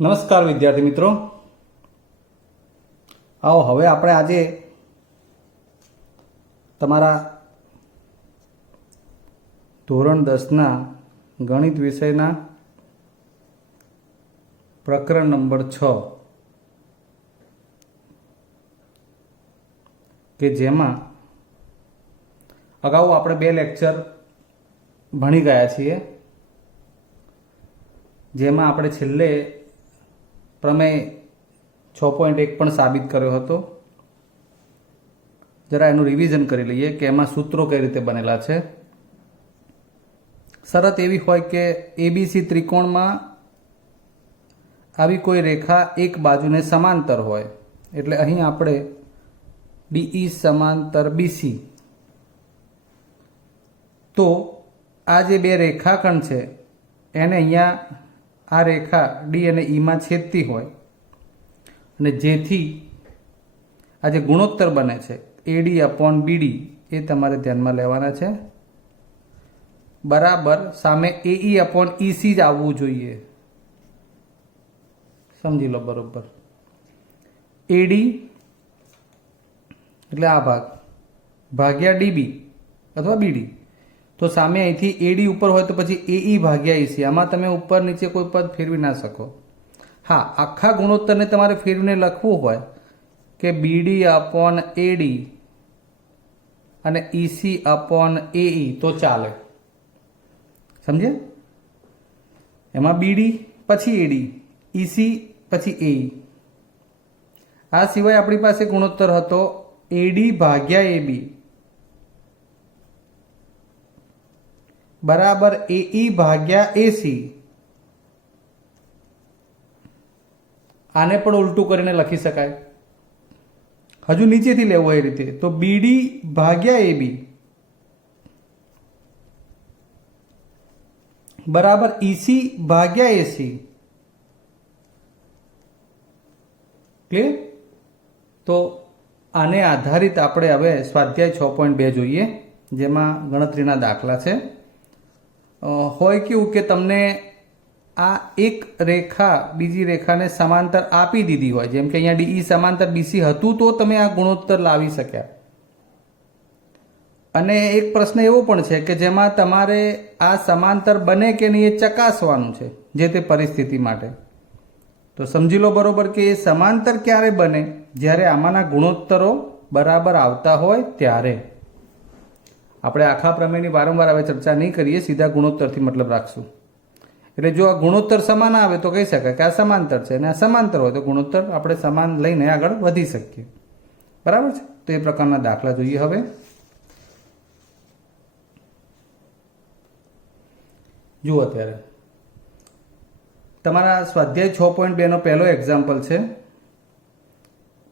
નમસ્કાર વિદ્યાર્થી મિત્રો, આવો હવે આપણે આજે તમારા ધોરણ 10ના ગણિત વિષયના પ્રકરણ નંબર 6 કે જેમાં અગાઉ આપણે 2 લેક્ચર ભણી ગયા છીએ, જેમાં આપણે છેલ્લે પ્રમેય 6.1 પણ સાબિત કર્યો હતો. જરા એનું રિવિઝન કરી લઈએ કે એમાં સૂત્રો કઈ રીતે બનેલા છે. શરત એવી હોય કે એબીસી ત્રિકોણમાં આવી કોઈ રેખા એક બાજુને સમાંતર હોય, એટલે અહીં આપણે ડીઈ સમાંતર બીસી, તો આ જે 2 રેખાખંડ છે એને અહીંયા આ રેખા ડી અને ઈમાં છેદતી હોય, અને જેથી આ જે ગુણોત્તર બને છે એડી અપોન બીડી એ તમારે ધ્યાનમાં લેવાના છે. બરાબર સામે એઈ અપોન ઈસી જ આવવું જોઈએ, સમજી લો બરોબર. એડી એટલે આ ભાગ ભાગ્યા ડીબી અથવા બીડી, તો સામે અહીંથી એડી ઉપર હોય તો પછી એઈ ભાગ્યા ઈસી, આમાં તમે ઉપર નીચે કોઈ પદ ફેરવી ના શકો. હા, આખા ગુણોત્તરને તમારે ફેરવીને લખવું હોય કે બીડી અપોન એડી અને ઈસી અપોન એઈ તો ચાલે, સમજે? એમાં બીડી પછી એડી, ઈસી પછી એઈ. આ સિવાય આપણી પાસે ગુણોત્તર હતો એડી ભાગ્યા એબી બરાબર એઈ ભાગ્યા એસી. આને પણ ઉલટું કરીને લખી શકાય, હજુ નીચેથી લેવું એ રીતે, તો બીડી ભાગ્યા એબી બરાબર ઈસી ભાગ્યા એસી. ક્લિયર? તો આને આધારિત આપણે હવે સ્વાધ્યાય 6.2 જોઈએ, જેમાં ગણતરીના દાખલા છે. હોય કેવું કે તમને આ એક રેખા બીજી રેખાને સમાંતર આપી દીધી હોય, જેમ કે અહીંયા ડીઈ સમાંતર બીસી હતું તો તમે આ ગુણોત્તર લાવી શક્યા. અને એક પ્રશ્ન એવો પણ છે કે જેમાં તમારે આ સમાંતર બને કે નહીં એ ચકાસવાનું છે જે તે પરિસ્થિતિ માટે. તો સમજી લો બરોબર કે એ સમાંતર ક્યારે બને? જ્યારે આમાંના ગુણોત્તરો બરાબર આવતા હોય ત્યારે. આપણે આખા પ્રમેયની વારંવાર હવે ચર્ચા નહીં કરીએ, સીધા ગુણોત્તરથી મતલબ રાખશું. એટલે જો આ ગુણોત્તર સમાન આવે તો કહી શકાય કે આ સમાંતર છે, અને આ સમાંતર હોય તો ગુણોત્તર આપણે સમાન લઈને આગળ વધી શકીએ. બરાબર છે? તો એ પ્રકારના દાખલા જોઈએ. હવે જુઓ, અત્યારે તમારા સ્વાધ્યાય 6.2 નો પહેલો એક્ઝામ્પલ છે.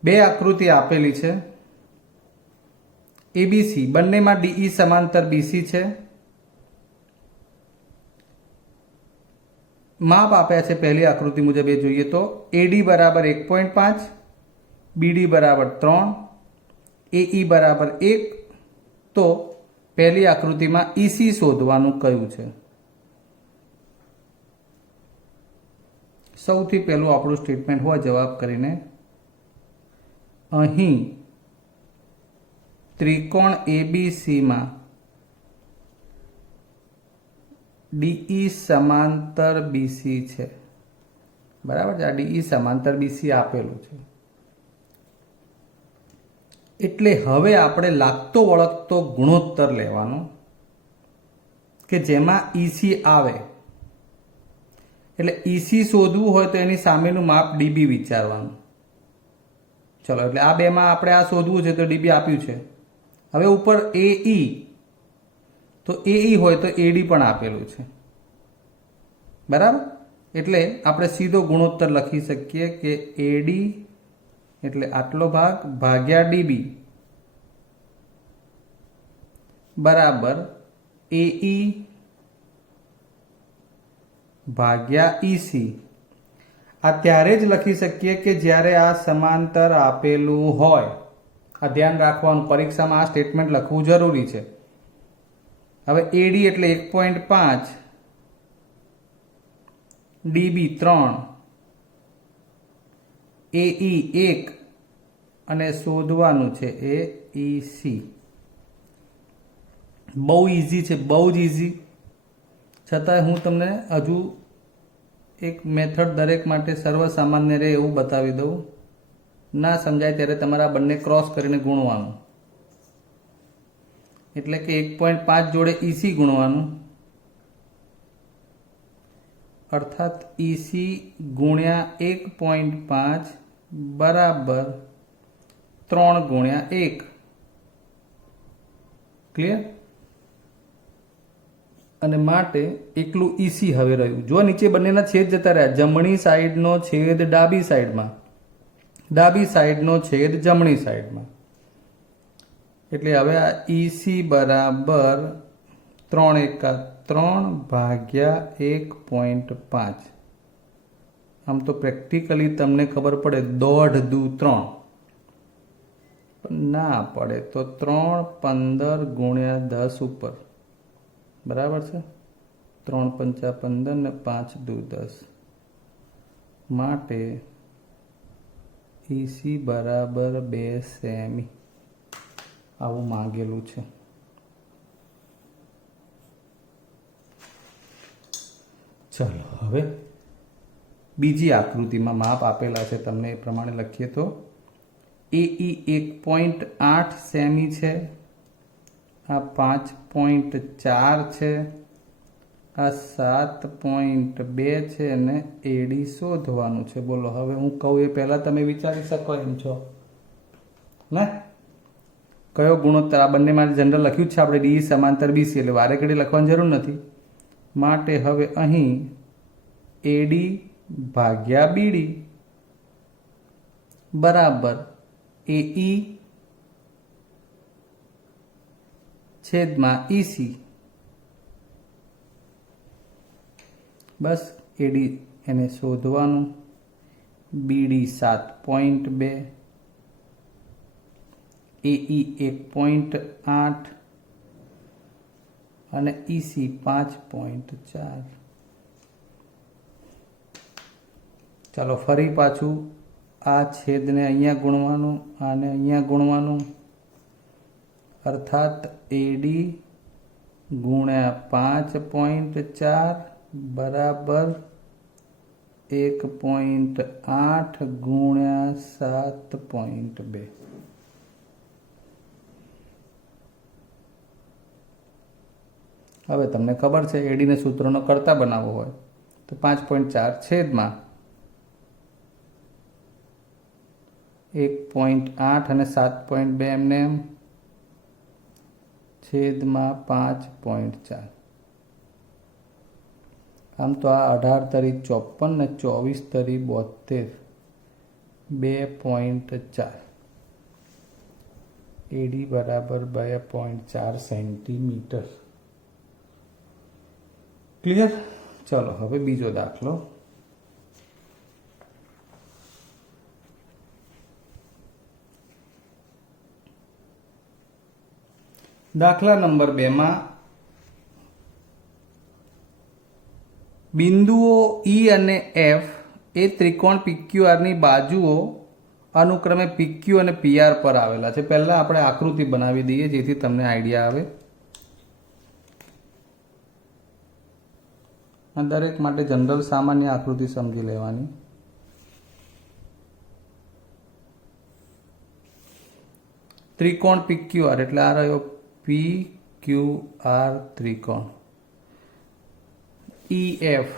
2 આકૃતિ આપેલી છે એબીસી, બંનેમાં ડીઈ સમાંતર બીસી છે. માપ આપ્યા છે પહેલી આકૃતિ મુજબ એ જોઈએ તો એડી બરાબર 1.5, બીડી બરાબર 3, એઈ બરાબર 1. તો પહેલી આકૃતિમાં ઈસી શોધવાનું કયું છે? સૌથી પહેલું આપણું સ્ટેટમેન્ટ હોય જવાબ કરીને, અહીં ત્રિકોણ એબીસીમાં ડીઈ સમાંતર બીસી છે. બરાબર છે? આ ડીઈ સમાંતર બીસી આપેલું છે. એટલે હવે આપણે લાગતો વળગતો ગુણોત્તર લેવાનો કે જેમાં ઈસી આવે. એટલે ઈસી શોધવું હોય તો એની સામેનું માપ ડીબી વિચારવાનું. ચલો, એટલે આ બેમાં આપણે આ શોધવું છે તો ડીબી આપ્યું છે. હવે ઉપર એઈ, તો એઈ હોય તો એડી પણ આપેલું છે. બરાબર? એટલે આપણે સીધો ગુણોત્તર લખી શકીએ કે એડી એટલે આટલો ભાગ ભાગ્યા ડીબી બરાબર એઈ ભાગ્યા ઈસી. આ ત્યારે જ લખી શકીએ કે જ્યારે આ સમાંતર આપેલું હોય. આ ધ્યાન રાખવાનું, પરીક્ષામાં આ સ્ટેટમેન્ટ લખવું જરૂરી છે. હવે એડી એટલે 1.5, ડીબી 3, એઈ 1 અને શોધવાનું છે એઈસી. બહુ ઇઝી છે, બહુ જ ઇઝી. છતાં હું તમને હજુ એક મેથડ દરેક માટે સર્વસામાન્ય રહે એવું બતાવી દઉં. ના સમજાય ત્યારે તમારા બંને ક્રોસ કરીને ગુણવાનું. એટલે કે 1.5 જોડે ઈસી ગુણવાનું, અર્થાત ઈસી ગુણ્યા 1.5 બરાબર 3 ગુણ્યા 1. ક્લિયર? અને માટે એકલું ઈસી હવે રહ્યું. જો નીચે બંનેના છેદ જતા રહ્યા, જમણી સાઈડનો છેદ ડાબી સાઈડમાં, ડાબી સાઈડનો છેદ જમણી સાઈડમાં, એટલે હવે આ ઈસી બરાબર 3 એકા 3 ભાગ્યા 1.5. આમ તો પ્રેક્ટિકલી તમને ખબર પડે 1.5 દુ 3, પણ ના પડે તો 3 15 ગુણ્યા 10 ઉપર, બરાબર છે? 3 પંચા 15 ને 5 દુ 10, માટે ઈસી બરાબર 2 સેમી આવું માંગેલું છે. ચલો હવે બીજી આકૃતિમાં માપ આપેલા છે તમને એ પ્રમાણે લખીએ તો એઈ 1.8 સેમી છે, આ 5.4 છે, આ 7.2 છે અને એડી શોધવાનું છે. બોલો હવે હું કહું એ પહેલા તમે વિચારી શકો એમ છો ને? કયો ગુણોત્તર? આ બંનેમાં જનરલ લખ્યું છે આપણે ડી સમાંતર બીસી, એટલે વારે ઘડી લખવાની જરૂર નથી. માટે હવે અહીં એડી ભાગ્યા બીડી બરાબર એઈ છેદમાં ઈસી. બસ એડી એને શોધવાનું, બીડી 7.2, એઈ 1.8 અને ઈસી 5.4. ચાલો ફરી પાછું આ છેદને અહીંયા ગુણવાનું, આને અહીંયા ગુણવાનું, અર્થાત એડી ગુણ્યા 5.4 બરાબર 1.8 ગુણ્યા 7.2. હવે તમને ખબર છે એડીને સૂત્રનો કરતા બનાવવો હોય તો 5.4 છેદમાં 1.8 અને 7.2 એમને એમ છેદમાં 5.4. આમ તો આ 18 તરી 54 ને 24 તરી 72, 2.4. એડી બરાબર 2.4 સેન્ટીમીટર. ક્લિયર? ચલો હવે બીજો દાખલો. દાખલા નંબર 2 માં બિંદુઓ ઈ અને એફ એ ત્રિકોણ PQR ની બાજુઓ અનુક્રમે PQ અને PR પર આવેલા છે. પહેલા આપણે આકૃતિ બનાવી દઈએ જેથી તમને આઈડિયા આવે. આ દરેક માટે જનરલ સામાન્ય આકૃતિ સમજી લેવાની. ત્રિકોણ PQR એટલે આ રહ્યો PQR ત્રિકોણ. EF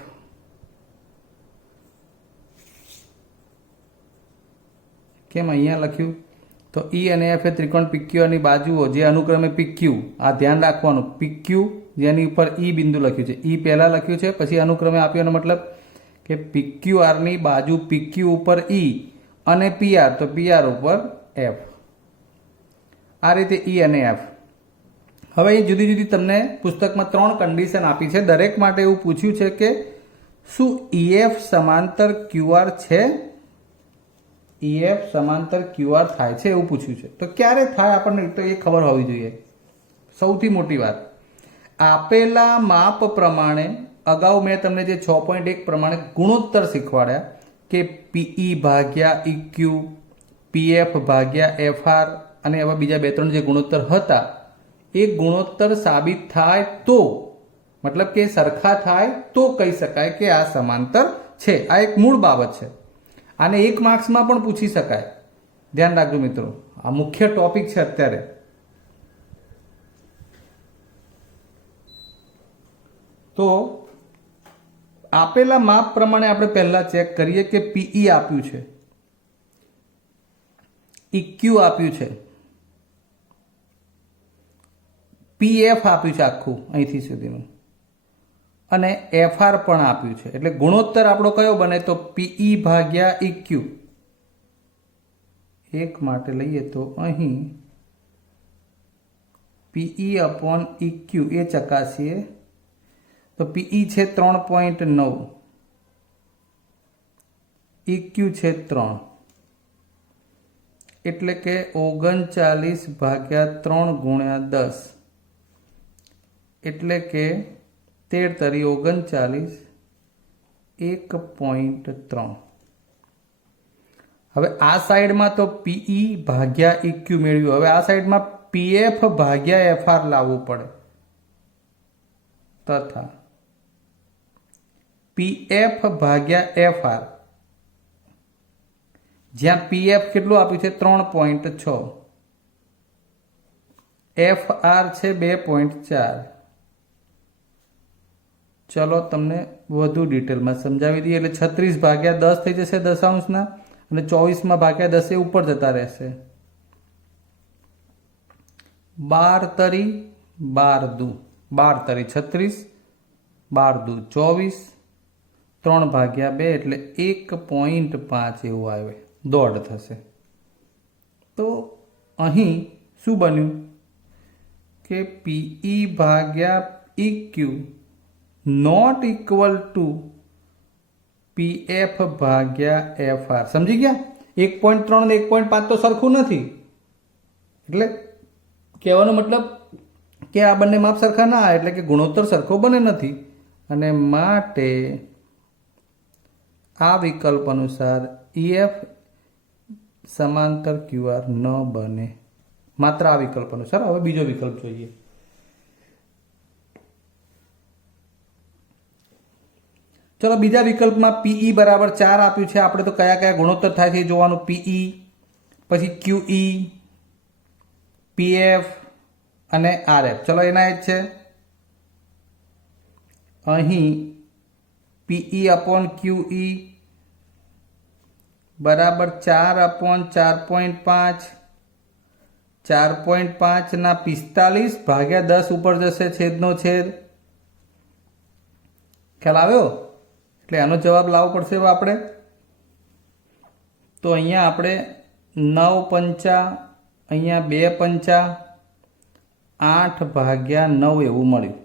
કેમ અહીંયા લખ્યું? તો E અને F એ ત્રિકોણ PQR ની બાજુઓ જે અનુક્રમે PQ, આ ધ્યાન રાખવાનું, PQ જેની ઉપર E બિંદુ લખ્યું છે, E પહેલા લખ્યું છે પછી અનુક્રમે આપ્યો, મતલબ કે PQR ની બાજુ PQ ઉપર E અને PR તો PR ઉપર F. આ રીતે E અને F. હવે એ જુદી જુદી તમને પુસ્તકમાં 3 કન્ડિશન આપી છે. દરેક માટે એવું પૂછ્યું છે કે શું EF સમાંતર QR છે? EF સમાંતર QR થાય છે એવું પૂછ્યું છે. તો ક્યારે થાય આપણને તો એ ખબર હોવી જોઈએ. સૌથી મોટી વાત, આપેલા માપ પ્રમાણે અગાઉ મેં તમને જે 6.1 પ્રમાણે ગુણોત્તર શીખવાડ્યા કે પીઈ ભાગ્યા ઇક્યુ, પીએફ ભાગ્યા એફઆર અને એવા બીજા બે ત્રણ જે ગુણોત્તર હતા એ ગુણોત્તર સાબિત થાય તો, મતલબ કે સરખા થાય તો કહી શકાય કે આ સમાંતર છે. આ એક મૂળ બાબત છે. આને 1 માર્ક્સમાં પણ પૂછી શકાય. ધ્યાન રાખજો મિત્રો, આ મુખ્ય ટોપિક છે અત્યારે. તો આપેલા માપ પ્રમાણે આપણે પહેલા ચેક કરીએ કે પીઈ આપ્યું છે, ઇક્યુ આપ્યું છે, પીએફ આપ્યું છે આખું અહીંથી સુધીનું, અને એફઆર પણ આપ્યું છે. એટલે ગુણોત્તર આપણો કયો બને? તો પીઈ ભાગ્યા ઇક્યુ. એક માટે લઈએ તો અહીં પીઈ અપોન ઇક્યુ એ ચકાસીએ તો પીઈ છે 3.9, ઇક્યુ છે 3, એટલે કે 39 ભાગ્યા 3 ગુણ્યા 10, એટલે કે 13 તરી 39, 1.3. હવે આ સાઈડમાં તો પીઈ ભાગ્યા ઇક્યુ મેળવ્યું. હવે આ સાઈડમાં પીએફ ભાગ્યા એફઆર લાવવું પડે, તથા પીએફ ભાગ્યા એફઆર, જ્યાં પીએફ કેટલું આપ્યું છે? 3.6, એફઆર છે 2.4. ચલો તમને વધુ ડિટેલમાં સમજાવી દઈએ. એટલે 36 ભાગ્યા 10 થઈ જશે દશાંશના, અને 24 ભાગ્યા 10 એ ઉપર જતા રહેશે. 12 તરી 12 દુ 12 તરી 36, 12 દુ 24, 3 ભાગ્યા 2 એટલે 1.5 એવું આવે, દોઢ થશે. તો અહીં શું બન્યું કે પીઈ ભાગ્યા EQ not equal to PF ભાગ્યા એફઆર. સમજી ગયા? 1.3 અને 1.5 તો સરખું નથી. એટલે કહેવાનો મતલબ કે આ બંને માપ સરખા ના આવે, એટલે કે ગુણોત્તર સરખો બને નથી, અને માટે આ વિકલ્પ અનુસાર ઈએફ સમાંતર ક્યુઆર ન બને. માત્ર આ વિકલ્પ અનુસાર. હવે બીજો વિકલ્પ જોઈએ. ચલો બીજા વિકલ્પમાં પીઈ બરાબર 4 આપ્યું છે. આપણે તો કયા કયા ગુણોત્તર થાય છે જોવાનું. પીઈ, પછી ક્યુઈ, પીએફ અને આરએફ. ચલો એના જ છે. અહીં પીઈ અપોન ક્યુઈ બરાબર 4 અપોન 4.5, 4.5 ના 45 ભાગ્યા 10 ઉપર જશે, છેદનો છેદ. ખ્યાલ આવ્યો? એટલે આનો જવાબ લાવવો પડશે આપણે. તો અહીંયા આપણે 9 પંચા, અહીંયા 2 પંચા, 8 ભાગ્યા 9 એવું મળ્યું.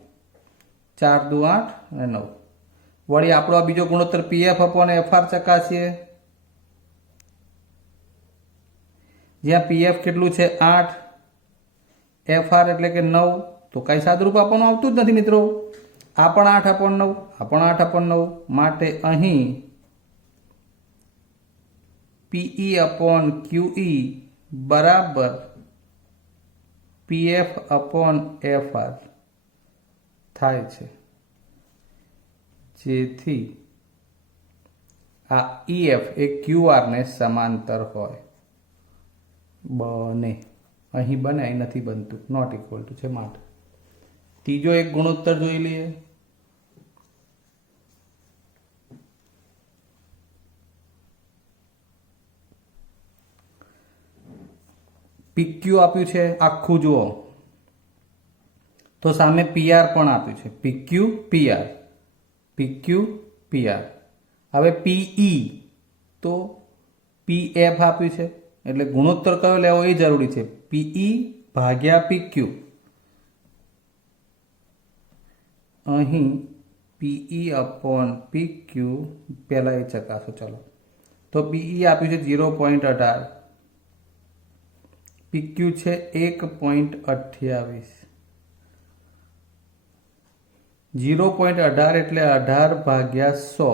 4 દુ 8 અને 9. વળી આપણો આ બીજો ગુણોત્તર પીએફ અપોન એફઆર ચકાસીએ. જ્યાં પીએફ કેટલું છે? 8, એફઆર એટલે કે 9. તો કઈ સાદુરૂપ આપવાનું આવતું જ નથી મિત્રો. આ પણ 8 અપોન 9, આ પણ 8 અપોન 9. માટે અહીં પીઈ અપોન ક્યુઈ બરાબર પીએફ અપોન એફઆર થાય છે. જેથી આ ઈએફ એ ક્યુઆર ને સમાંતર હોય. બને. અહીં બને, અહીં નથી બનતું. નોટ ઇક્વલ ટુ છે માટે. ત્રીજો એક ગુણોત્તર જોઈ લઈએ. પીક્યુ આપ્યું છે આખું જુઓ, તો સામે પીઆર પણ આપ્યું છે. PQ PR, PQ PR. હવે પીઈ તો પીએફ આપ્યું છે, એટલે ગુણોત્તર કયો લેવો એ જરૂરી છે. પીઈ ભાગ્યા પીક્યુ. અહીં પીઈ અપોન પીક્યુ પહેલા એ ચકાસો. ચલો તો પીઈ આપ્યું છે 0.18, પીક્યુ છે 1.28. 0.18 એટલે 18 ભાગ્યા 100,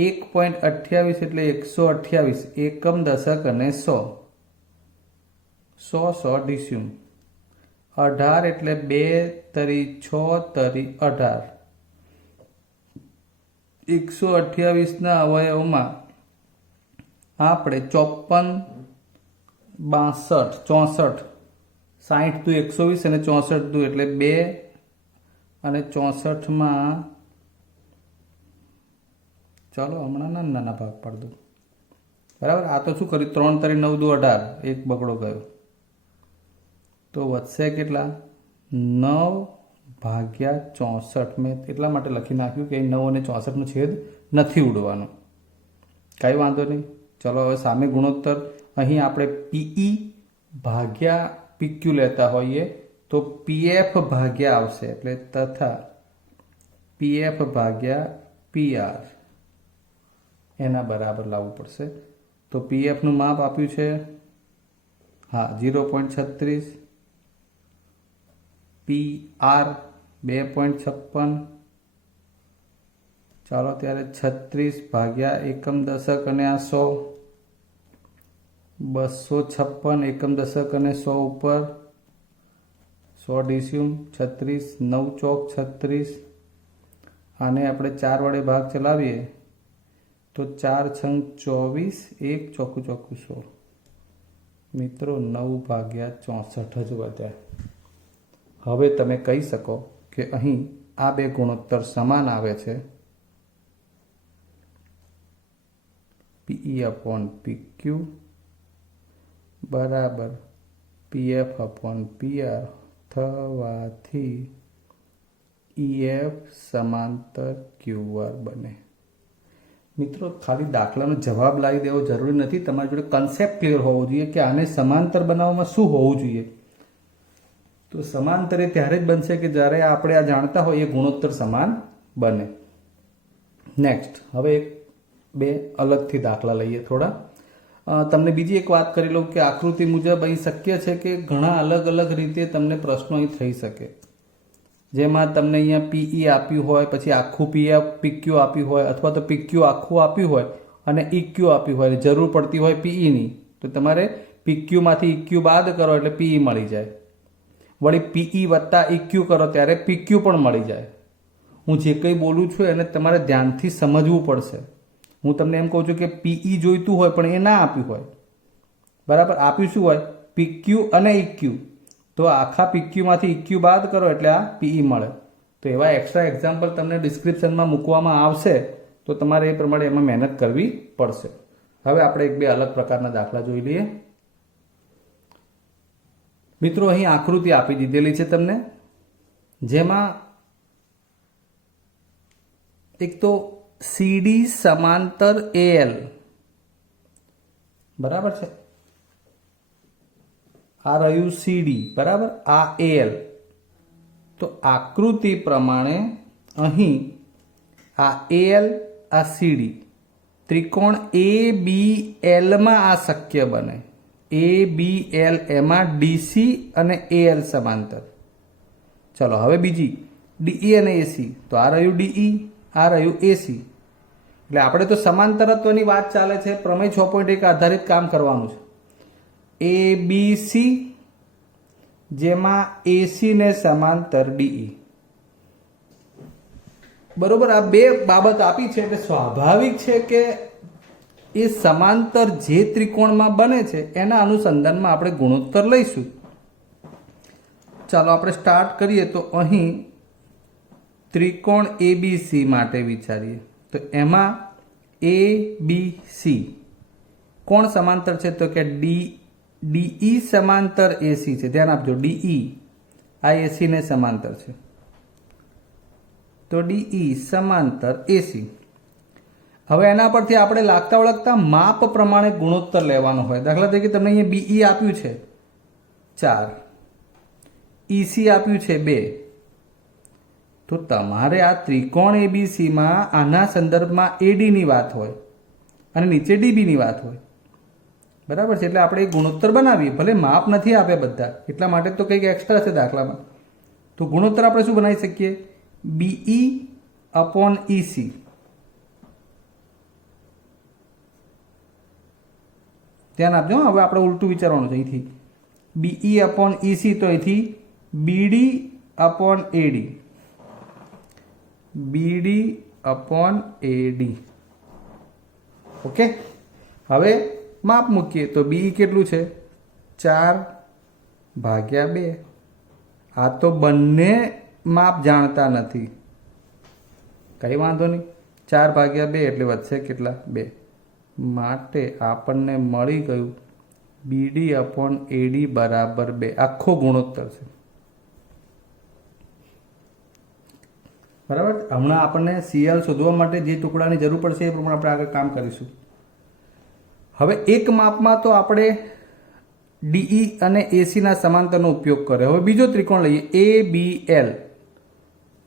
1.28 એટલે 128 એકમ દશક અને 100 ડીસ્યુમ 18 એટલે 2 તરી 6 તરી 18 128 ના અવયવમાં આપણે 54 62 64 દુ 120 અને 64 દુ એટલે 2 અને 64 માં ચાલો હમણાં નાના ભાગ પાડ દો બરાબર. આ તો શું કર્યું 3 તરી 9 દુ 18 એક બગડો ગયો તો વધશે કેટલા 9 ભાગ્યા 64. મેં એટલા માટે લખી નાખ્યું કે 9 અને 64 નો છેદ નથી ઉડવાનો. કાંઈ વાંધો નહીં. ચલો હવે સામે ગુણોત્તર અહીં આપણે પીઈ ભાગ્યા પીક્યુ લેતા હોઈએ તો પીએફ ભાગ્યા આવશે એટલે તથા પીએફ ભાગ્યા પીઆર એના બરાબર લાવવું પડશે. તો પીએફનું માપ આપ્યું છે હા 0.36, પીઆર 2.56. ચાલો ત્યારે 36 ભાગ્યા એકમ દશક અને આ 100 256 એકમ દશક અને 100 ઉપર 100 ડીસ્યુમ 36 9 ચોક 36. આને આપણે 4 વડે ભાગ ચલાવીએ તો 4 છંગ 24 1 ચોખ્ખું 100. મિત્રો 9 ભાગ્યા 64 જ વધ્યા. હવે તમે કહી શકો કે અહીં આ બે ગુણોત્તર સમાન આવે છે. પીઈ અપોન પીક્યુ બરાબર પીએફ અપોન પીઆર થવાથી ઈએફ સમાંતર ક્યુઆર બને. મિત્રો ખાલી દાખલાનો જવાબ લાવી દેવો જરૂરી નથી. તમારી જોડે કન્સેપ્ટ ક્લિયર હોવો જોઈએ કે આને સમાંતર બનાવવામાં શું હોવું જોઈએ. તો સમાંતર એ ત્યારે જ બનશે કે જ્યારે આપણે આ જાણતા હોય એ ગુણોત્તર સમાન બને. નેક્સ્ટ હવે બે અલગથી દાખલા લઈએ થોડા. તમને બીજી એક વાત કરી લઉં કે આકૃતિ મુજબ અહીં શક્ય છે કે ઘણા અલગ અલગ રીતે તમને પ્રશ્નો અહીં થઈ શકે. જેમાં તમને અહીંયા પીઈ આપ્યું હોય પછી આખું પીક્યુ આપ્યું હોય અથવા તો પીક્યુ આખું આપ્યું હોય અને ઈક્યુ આપ્યું હોય જરૂર પડતી હોય પીઈની તો તમારે પીક્યુમાંથી ઈક્યુ બાદ કરો એટલે પીઈ મળી જાય. વળી પીઈ વત્તા ઈક્યુ કરો ત્યારે પીક્યુ પણ મળી જાય. હું જે કંઈ બોલું છું એને તમારે ધ્યાનથી સમજવું પડશે. હું તમને એમ કહું છું કે પીઈ જોઈતું હોય પણ એ ના આપ્યું હોય બરાબર. આપ્યું શું હોય પીક્યુ અને ઈક્યુ તો આખા પીક્યુમાંથી ઈક્યુ બાદ કરો એટલે આ પીઈ મળે. તો એવા એક્સ્ટ્રા એક્ઝામ્પલ તમને ડિસ્ક્રિપ્શનમાં મૂકવામાં આવશે તો તમારે એ પ્રમાણે એમાં મહેનત કરવી પડશે. હવે આપણે એક બે અલગ પ્રકારના દાખલા જોઈ લઈએ. મિત્રો અહીં આકૃતિ આપી દીધેલી છે તમને જેમાં એક તો સીડી સમાંતર એલ બરાબર છે. આ રહ્યું સીડી બરાબર આ એલ. તો આકૃતિ પ્રમાણે અહીં આ એલ આ સીડી ત્રિકોણ એ બી એલમાં આ શક્ય બને. એ બી એલ એમાં ડીસી અને એલ સમાંતર. ચલો હવે બીજી ડીઈ અને એસી. તો આ રહ્યું ડીઈ આ રહ્યું એસી. એટલે આપણે તો સમાંતરત્વની વાત ચાલે છે. પ્રમેય 6.1 આધારિત કામ કરવાનું છે. એ બી સી જેમાં એસી ને સમાંતર ડીઈ બરોબર. આ બે બાબત આપી છે એટલે સ્વાભાવિક છે કે એ સમાંતર જે ત્રિકોણમાં બને છે એના અનુસંધાનમાં આપણે ગુણોત્તર લઈશું. ચાલો આપણે સ્ટાર્ટ કરીએ. તો અહીં ત્રિકોણ એબીસી માટે વિચારીએ તો એમાં એ બી સી કોણ સમાંતર છે તો કે ડીઈ સમાંતર એસી છે. ધ્યાન આપજો ડીઈ આ એસી ને સમાંતર છે તો ડીઈ સમાંતર એસી. હવે એના પરથી આપણે લાગતા વળગતા માપ પ્રમાણે ગુણોત્તર લેવાનો હોય. દાખલા તરીકે તમને અહીંયા બીઈ આપ્યું છે 4 ઈસી આપ્યું છે 2. તો તમારે આ ત્રિકોણ એબીસીમાં આના સંદર્ભમાં એડીની વાત હોય અને નીચે ડીબીની વાત હોય બરાબર છે. એટલે આપણે એક ગુણોત્તર બનાવીએ. ભલે માપ નથી આપ્યા બધા એટલા માટે તો કંઈક એક્સ્ટ્રા છે દાખલામાં. તો ગુણોત્તર આપણે શું બનાવી શકીએ બીઈ અપોન ઈસી ધ્યાન આપજો. હવે આપણે ઉલટું વિચારવાનું છે. અહીંથી બીઈ અપોન ઈસી, તો અહીંથી બીડી અપોન એડી, બીડી અપોન એડી. ઓકે, હવે માપ મૂકીએ તો બીઈ કેટલું છે? 4/2. આ તો બંને માપ જાણતા નથી, કઈ વાંધો નહીં. 4/2 એટલે વધશે કેટલા? 2. માટે આપણને મળી ગયું બીડી અપોન એડી બરાબર 2. આખો ગુણોત્તર છે. બરાબર. હમણાં આપણને સીએલ શોધવા માટે જે ટુકડાની જરૂર પડશે એ પ્રમાણે આપણે આગળ કામ કરીશું. હવે એક માપમાં તો આપણે ડીઈ અને એસીના સમાંતરનો ઉપયોગ કર્યો. હવે બીજો ત્રિકોણ લઈએ, ABL.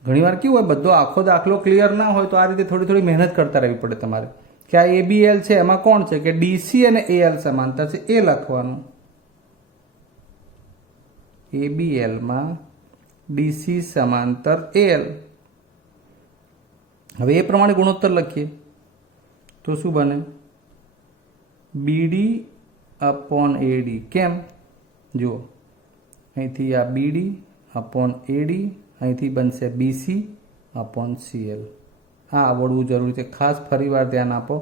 ઘણીવાર કેવું હોય, બધો આખો દાખલો ક્લિયર ના હોય તો આ રીતે થોડી થોડી મહેનત કરતા રહેવી પડે તમારે કે આ ABL છે, એમાં કોણ છે કે ડીસી અને AL સમાંતર છે, એ લખવાનું. ABLમાં ડીસી સમાંતર AL. હવે એ પ્રમાણે ગુણોત્તર લખીએ તો શું બને? બીડી અપોન એડી. કેમ? જુઓ, અહીંથી આ બીડી અપોન એડી, અહીંથી બનશે BC અપોન CL. આ આવડવું જરૂરી છે, ખાસ ફરીવાર ધ્યાન આપો.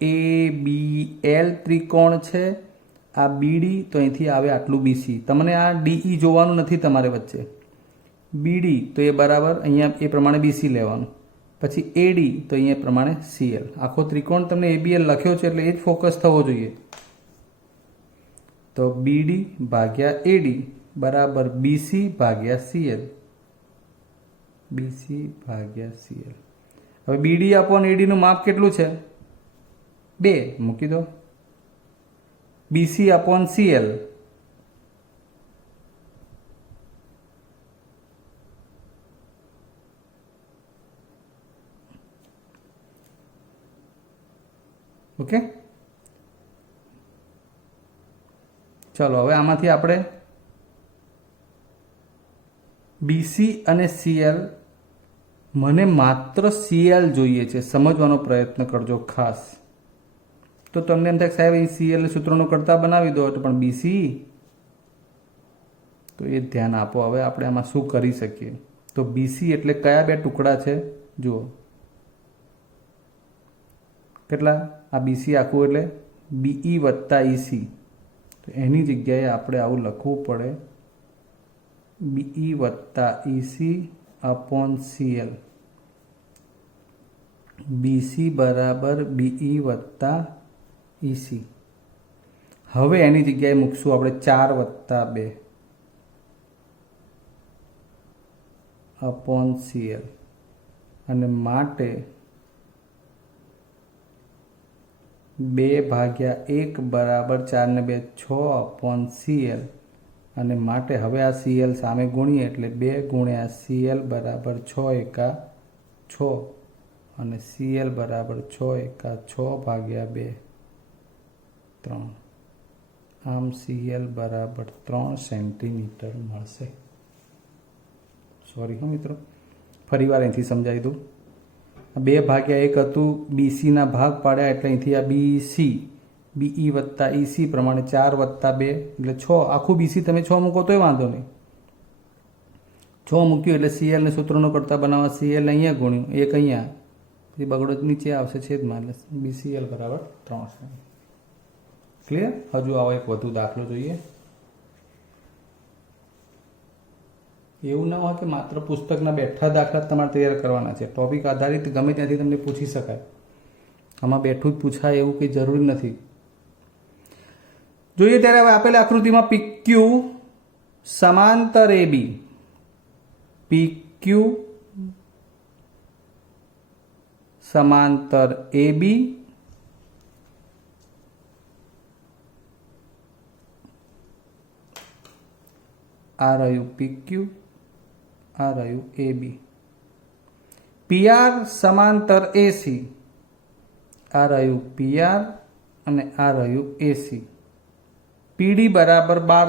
ABL ત્રિકોણ છે, આ બીડી, તો અહીંથી આવે આટલું BC. તમને આ DE જોવાનું નથી તમારે વચ્ચે. બીડી તો એ બરાબર અહીંયા એ પ્રમાણે BC લેવાનું, પછી એડી તો અહીંયા પ્રમાણે CL. આખો ત્રિકોણ તમને ABL લખ્યો છે એટલે એ જ ફોકસ થવો જોઈએ. તો BD ભાગ્યા AD બરાબર BC ભાગ્યા CL, BC ભાગ્યા CL. હવે BD અપોન AD નું માપ કેટલું છે? 2 મૂકી દો. BC upon CL okay. ચલો હવે આમાંથી આપણે BC અને CL, મને માત્ર CL જોઈએ છે, સમજવાનો પ્રયત્ન કરજો ખાસ. તો તમને એમ થાય સાહેબ અહીં CL સૂત્રોનો કરતા બનાવી દો, તો પણ BC, તો એ ધ્યાન આપો. હવે આપણે આમાં શું કરી શકીએ? તો BC એટલે કયા બે ટુકડા છે? જુઓ કેટલા? આ BC આખું એટલે BE વત્તા EC. તો એની જગ્યાએ આપણે આવું લખવું પડે, BE વત્તા EC અપોન CL. BC બરાબર BE વત્તા EC. હવે એની જગ્યાએ મૂકશું આપણે 4/2 અપોન CL, અને માટે 2/1 બરાબર 4 ને 2 6 અપોન CL. અને માટે હવે આ CL સામે ગુણીએ એટલે 2 ગુણ્યા CL બરાબર 6 એકા 6, અને CL બરાબર 6 એકા 6/2 3. આમ CL બરાબર 3 સેન્ટીમીટર મળશે. સોરી મિત્રો, ફરી વાર અહીંથી સમજાવી દઉં. 2/1 હતું, BC ના ભાગ પાડ્યા એટલે અહીંથી આ BC, BE વત્તા EC પ્રમાણે 4/2 એટલે 6. આખું BC તમે 6 મૂકો તોય વાંધો નહીં. 6 મૂક્યું એટલે CL ને સૂત્રનો કરતા બનાવવા, CL અહીંયા ગુણ્યું, એક અહીંયા, પછી બગડો નીચે આવશે છેદમાં, એટલે BCL બરાબર 3. ક્લિયર? હજુ આવો એક વધુ દાખલો જોઈએ. એવું ના હોય કે માત્ર પુસ્તકના બેઠા દાખલા તમારે તૈયાર કરવાના છે. ટોપિક આધારિત ગમે ત્યાંથી તમને પૂછી શકાય. આમાં બેઠું જ પૂછાય એવું કંઈ જરૂરી નથી. જોઈએ ત્યારે હવે આપેલા આકૃતિમાં PQ સમાંતર AB, PQ સમાંતર AB આ રહ્યું PQ, આ રહ્યું AB. PR સમાંતર AC, આ રહ્યું PR અને આ રહ્યું AC. PD બરાબર 12